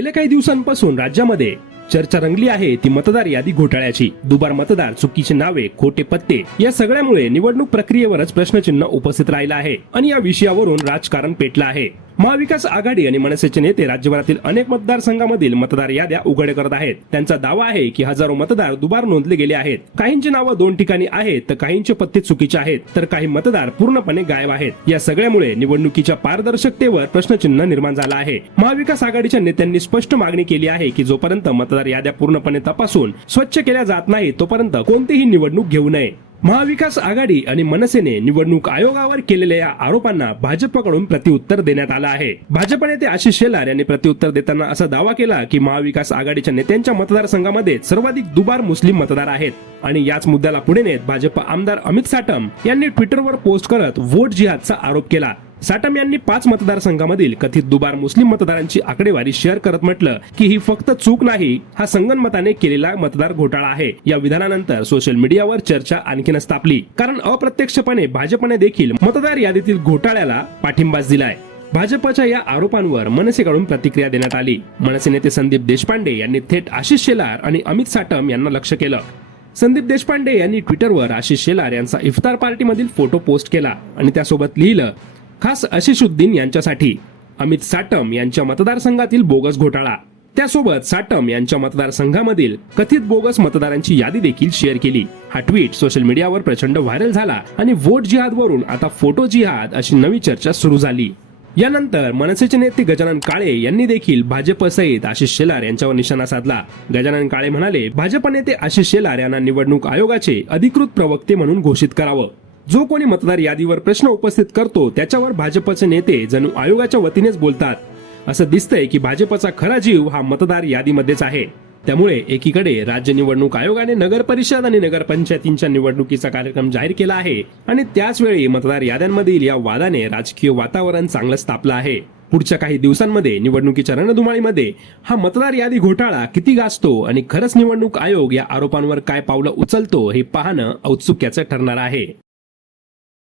गेल्या काही दिवसांपासून राज्यामध्ये चर्चा रंगली आहे ती मतदार यादी घोटाळ्याची. दुबार मतदार चुकीची नावे खोटे पत्ते या सगळ्यामुळे निवडणूक प्रक्रियेवरच प्रश्नचिन्ह उपस्थित राहिलं आहे आणि या विषयावरून राजकारण पेटलं आहे. महाविकास आघाडी आणि मनसेचे नेते राज्यभरातील अनेक मतदारसंघामधील मतदार याद्या उघड करत आहेत. त्यांचा दावा आहे की हजारो मतदार दुबार नोंदले गेले आहेत. काहींची नावं दोन ठिकाणी आहेत तर काहींचे पत्ते चुकीचे आहेत तर काही मतदार पूर्णपणे गायब आहेत. या सगळ्यामुळे निवडणुकीच्या पारदर्शकतेवर प्रश्नचिन्ह निर्माण झाला आहे. महाविकास आघाडीच्या नेत्यांनी स्पष्ट मागणी केली आहे की जोपर्यंत मतदार याद्या पूर्णपणे तपासून स्वच्छ केल्या जात नाही तोपर्यंत कोणतीही निवडणूक घेऊ नये. महाविकास आघाडी आणि मनसेने निवडणूक आयोगावर केलेल्या या आरोपांना भाजपकडून प्रतिउत्तर देण्यात आलं आहे. भाजप नेते आशिष शेलार यांनी प्रत्युत्तर देताना असा दावा केला की महाविकास आघाडीच्या नेत्यांच्या मतदारसंघामध्ये सर्वाधिक दुबार मुस्लिम मतदार आहेत. आणि याच मुद्द्याला पुढे नेत भाजप आमदार अमित साटम यांनी ट्विटरवर पोस्ट करत वोट जिहादचा आरोप केला. साटम यांनी पाच मतदारसंघामधील कथित दुबार मुस्लिम मतदारांची आकडेवारी शेअर करत म्हटलं की ही फक्त चूक नाही हा संगनमताने केलेला मतदार घोटाळा आहे. या विधानानंतर सोशल मीडियावर चर्चा आणखीनच तापली. कारण अप्रत्यक्षपणे भाजपने देखील मतदार यादीतील घोटाळ्याला पाठिंबाच दिलाय. भाजपच्या या आरोपांवर मनसेकडून प्रतिक्रिया देण्यात आली. मनसे नेते संदीप देशपांडे यांनी थेट आशिष शेलार आणि अमित साटम यांना लक्ष केलं. संदीप देशपांडे यांनी ट्विटरवर आशिष शेलार यांचा इफ्तार पार्टीमधील फोटो पोस्ट केला आणि त्यासोबत लिहिलं खास अशिषुद्दीन यांच्यासाठी अमित साटम यांच्या मतदारसंघातील बोगस घोटाळा. त्यासोबत साटम यांच्या मतदारसंघामधील कथित बोगस मतदारांची यादी देखील शेअर केली. हा ट्विट सोशल मीडियावर प्रचंड व्हायरल झाला आणि वोट जिहाद वरून आता फोटो जिहाद अशी नवी चर्चा सुरू झाली. यानंतर मनसेचे नेते गजानन काळे यांनी देखील भाजप सहित आशिष शेलार यांच्यावर निशाणा साधला. गजानन काळे म्हणाले भाजप नेते आशिष शेलार यांना निवडणूक आयोगाचे अधिकृत प्रवक्ते म्हणून घोषित करावं. जो कोणी मतदार यादीवर प्रश्न उपस्थित करतो त्याच्यावर भाजपचे नेते जणू आयोगाच्या वतीनेच बोलतात. असं दिसतंय की भाजपचा खरा जीव हा मतदार यादीमध्येच आहे. त्यामुळे एकीकडे राज्य निवडणूक आयोगाने नगर परिषद आणि नगरपंचायतींच्या निवडणुकीचा कार्यक्रम जाहीर केला आहे आणि त्याचवेळी मतदार याद्यांमधील या वादाने राजकीय वातावरण चांगलंच तापलं आहे. पुढच्या काही दिवसांमध्ये निवडणुकीच्या रणधुमाळीमध्ये हा मतदार यादी घोटाळा किती गाजतो आणि खरंच निवडणूक आयोग या आरोपांवर काय पावलं उचलतो हे पाहणं औत्सुक्याचं ठरणार आहे.